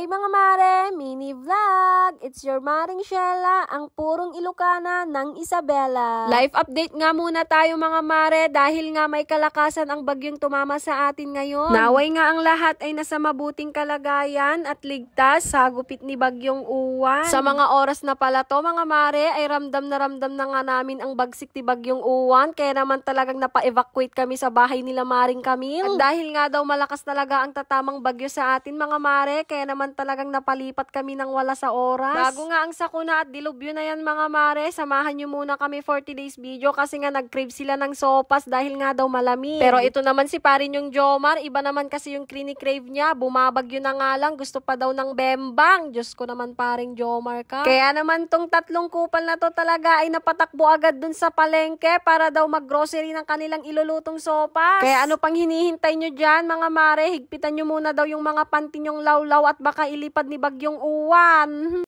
Hi mga mare! Mini vlog! It's your Maring Shella, ang purong Ilocana ng Isabela. Live update nga muna tayo mga mare dahil nga may kalakasan ang bagyong tumama sa atin ngayon. Naway nga ang lahat ay nasa mabuting kalagayan at ligtas sa gupit ni bagyong Uwan. Sa mga oras na pala to mga mare ay ramdam na nga namin ang bagsik ni bagyong Uwan kaya naman talagang napa-evacuate kami sa bahay nila Maring Camille. At dahil nga daw malakas talaga ang tatamang bagyo sa atin mga mare kaya naman talagang napalipat kami ng wala sa oras. Bago nga ang sakuna at dilubyo na yan mga mare, samahan nyo muna kami 40 days video kasi nga nag-crave sila ng sopas dahil nga daw malamig. Pero ito naman si parin yung Jomar, iba naman kasi yung crave niya, bumabagyo na nga lang, gusto pa daw ng bembang. Diyos ko naman paring Jomar ka. Kaya naman tong tatlong kupal na to talaga ay napatakbo agad dun sa palengke para daw mag-grocery ng kanilang ilulutong sopas. Kaya ano pang hinihintay nyo dyan mga mare, higpitan nyo muna daw yung mga panty nyong lawlaw at baka ilipad ni bagyong Uwan.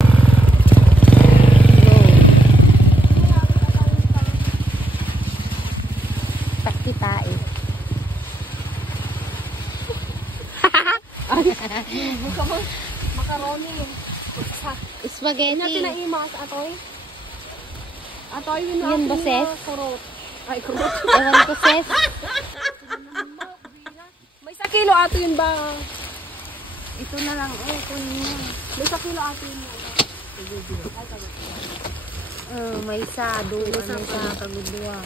Pakitain. Macaroni. Spaghetti. Natin na imas, atoy. Atoy, yun ba, sis? Kurot. Ay, kurot. Ewan ko, sis. May 1 kilo ato yun ba? Ito na lang. Oh, kunin mo. May 1 kilo ato yun. May sado. Ano sa kagudwa?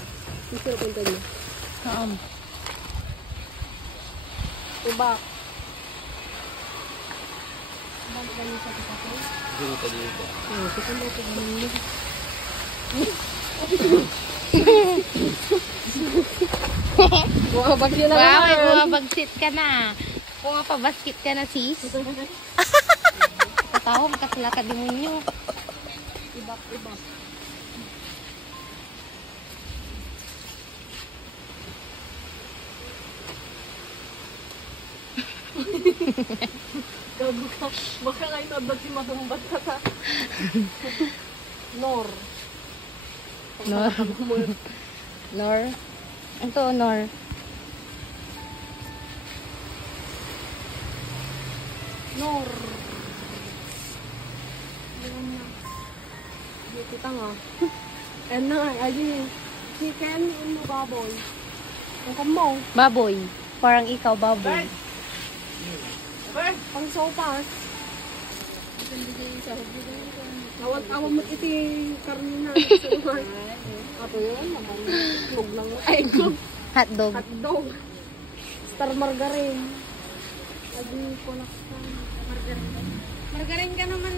Ito yung punta niyo. Saan? Tubak. Balik ganun sa kapatid. Dito. Bumabagyo na Wow, naman. bumabagsit ka na. Pumapabasket ka na, sis. Katawa, makasila ka demonyo. Ibak. Gago ka. Baka nga itabag si Mahumbat ka sa Nor. Nor. Ito, Nor. Nor. Dito nga. And na, ayun. Chicken, mo baboy. Ang kamo. Baboy. Parang ikaw, baboy. Pang sopas. Awat-awat mo iti karnina. Ato yun, itlog lang. Ay, itlog. Hotdog. Hotdog. Star margarine. Adi ko na margarine. Margarine ka naman,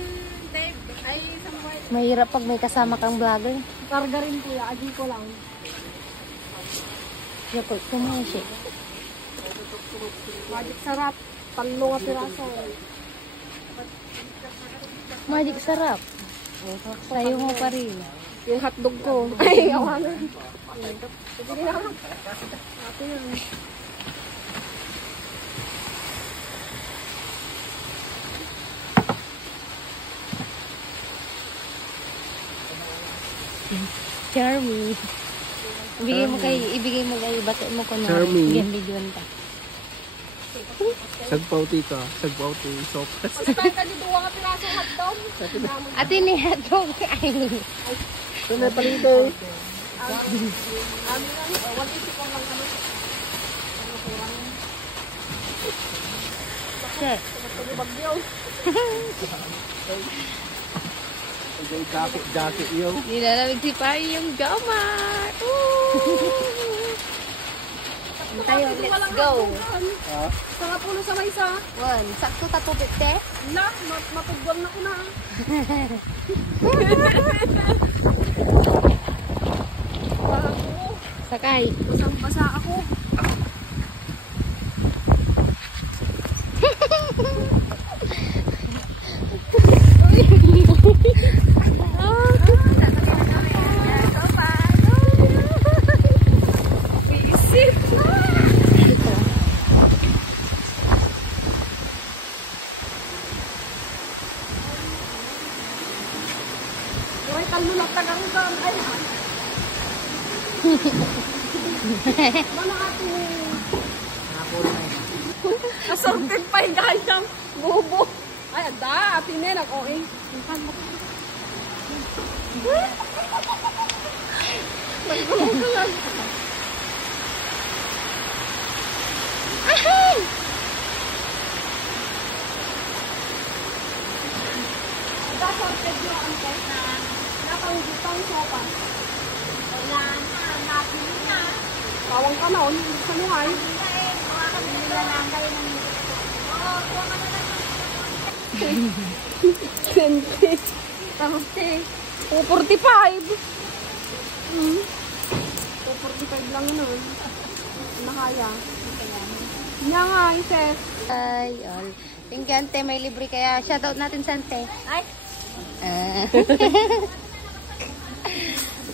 Dave. Ay, sa mga... Mahirap pag may kasama kang vlogger. Margarine kuya, adi ko lang. Yakot ko mo siya. Magic sarap. Panlo nga piraso. Magic sarap. Sayo mo pa rin. Yung hotdog ko. Ay, awa na. Sige na. Ate yun. Charmy. Ibigay mo kay bato mo ko na. Charmy. Yan videoan ka. Sagpauti ka. Sagpauti. Sopas. Pagkatay ka dito nga piraso hotdog. Ate ni hotdog. Ay. Ito na palito. Amin lang. 180 ko lang kami. Sir. Bagyo. Jacket yun. Nilalamig si Pari yung Jomar. Tayo, let's go. Sa puno sa may isa. One, sakto tatupit te. Na, matugwang na ko na. Sakay. Basang-basa ako. Uy, talo lang tagang doon. Ay, mana ate. Assorted pa yung gayang. Bobo. Ay, ada. Tinen ako eh. Ahay! Dasorted yung ang test na napanggitang sopa. Wala na, napili na. Tawang ka na, hindi sa nuhay. Mga kabili na lang kayo ng oo, kuha ka na lang ng 20. Tapos 245. 245 lang nun. Nakaya. Nga nga, ises. ay, all. Thank you, ante. May libre kaya. Shoutout natin sa ante. Ay!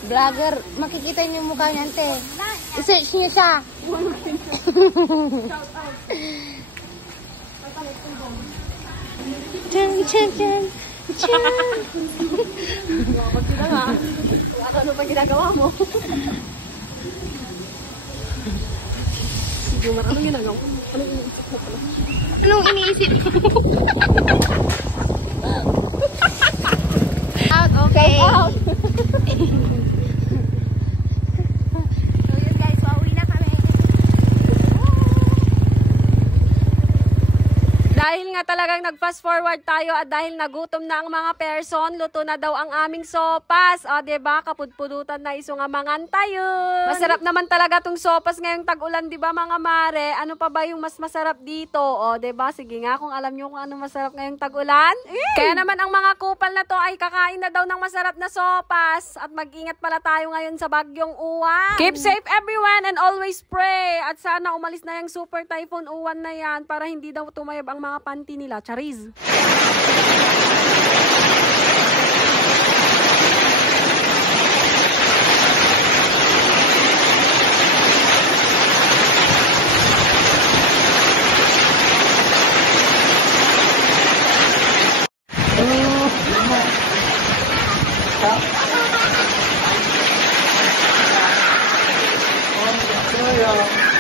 Vlogger. Makikita niyo yung mukha niya, ante. I-search niyo siya. Chan, chan, chan. Chan. Bakit sila nga? Ano pa ginagawa mo? Sige, anong ginagawa mo? Anong iniisip mo pala? Anong iniisip mo? Out, okay. Out! So yun guys, pauwi na kami. Dahil nga talagang nag-fast forward tayo at dahil nagutom na ang mga person, luto na daw ang aming sopas. O, diba? Kapudpudutan na iso nga mangan tayo. Masarap naman talaga tong sopas ngayong tag-ulan, diba mga mare? Ano pa ba yung mas masarap dito? O, diba? Sige nga kung alam nyo kung ano masarap ngayong tag-ulan. Kaya naman ang mga kupal na to ay kakain na daw ng masarap na sopas. At mag-ingat pala tayo ngayon sa bagyong uwan. Keep safe everyone and always pray. At sana umalis na yung super typhoon uwan na yan para hindi daw tumayab ang mga panty nila. Chariz! Oh, yeah.